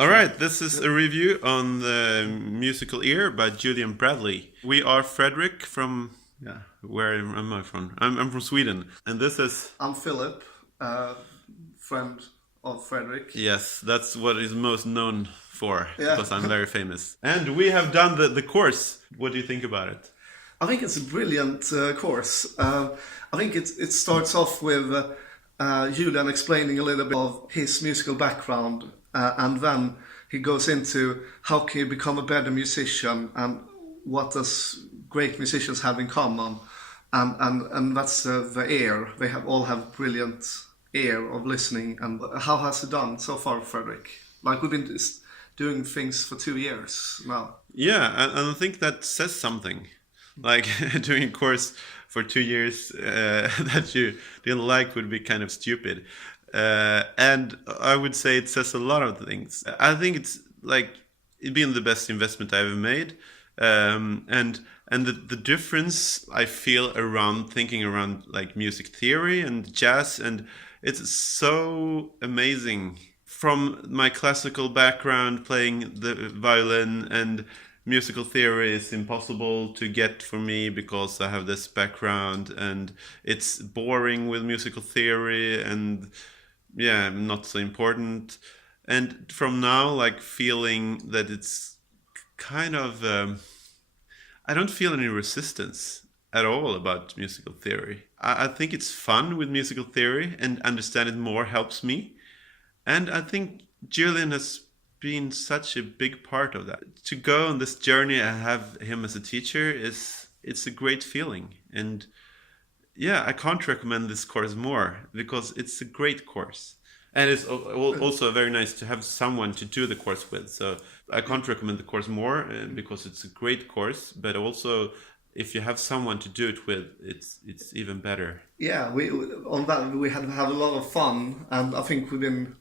All right, this is a review on the musical Ear by Julian Bradley. We are Fredrik from, where am I from? I'm from Sweden. And this is... I'm Filip, friend of Fredrik. Yes, that's what he's most known for, Yeah. because I'm very famous. And we have done the course. What do you think about it? I think it's a brilliant course. I think it starts off with Julian explaining a little bit of his musical background, and then he goes into how can you become a better musician and what does great musicians have in common, and that's the ear. They all have brilliant ear of listening. And how has it done so far, Fredrik? Like, we've been doing things for 2 years now. Yeah, and I think that says something. Like, doing a course for 2 years that you didn't like would be kind of stupid. And I would say it says a lot of things. I think it's like it's been the best investment I ever made. And the difference I feel around thinking around like music theory and jazz, and it's so amazing. From my classical background, playing the violin, and musical theory is impossible to get for me because I have this background, and it's boring with musical theory, and not so important. And from now, like, feeling that it's kind of I don't feel any resistance at all about musical theory. I think it's fun with musical theory, and understand it more helps me. And I think Julian has been such a big part of that. To go on this journey and have him as a teacher it's a great feeling. And I can't recommend this course more because it's a great course. And it's also very nice to have someone to do the course with. So I can't recommend the course more because it's a great course, but also if you have someone to do it with, it's even better. Yeah, we had a lot of fun, and I think we've been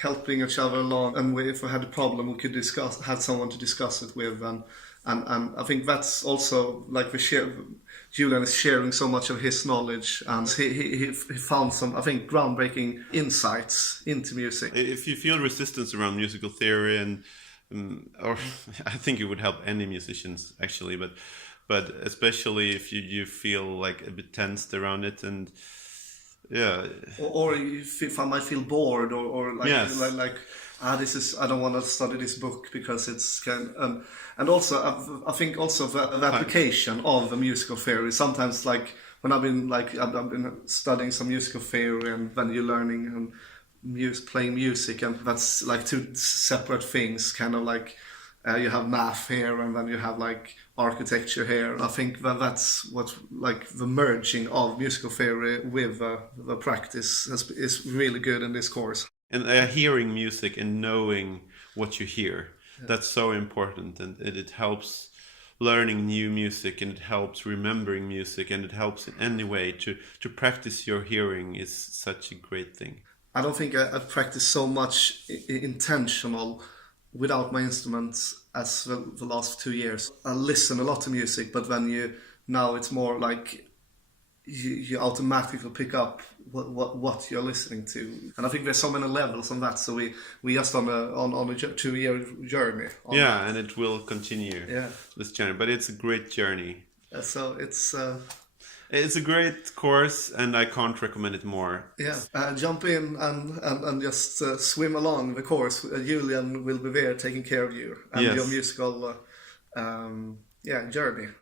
helping each other along. And if we had a problem, we could had someone to discuss it with, and I think that's also like Julian is sharing so much of his knowledge, and he found some, I think, groundbreaking insights into music. If you feel resistance around musical theory, and or I think it would help any musicians actually, but especially if you feel like a bit tensed around it, and or if I might feel bored, or like, yes. This is, I don't want to study this book because it's kind of, and also I think also the application of the musical theory. Sometimes, like when I've been studying some musical theory, and then you're learning and playing music, and that's like two separate things, kind of like you have math here and then you have like architecture here. I think that's what, like, the merging of musical theory with the practice is really good in this course. And hearing music and knowing what you hear, that's so important, and it helps learning new music, and it helps remembering music, and it helps in any way to practice your hearing is such a great thing. I don't think I've practiced so much intentional without my instruments as the last 2 years. I listen a lot to music, but now it's more like you automatically pick up what you're listening to, and I think there's so many levels on that. So we just on a 2-year journey. And it will continue. Yeah, this journey, but it's a great journey. So it's a great course, and I can't recommend it more. Jump in and just swim along the course. Julian will be there taking care of you and your musical journey.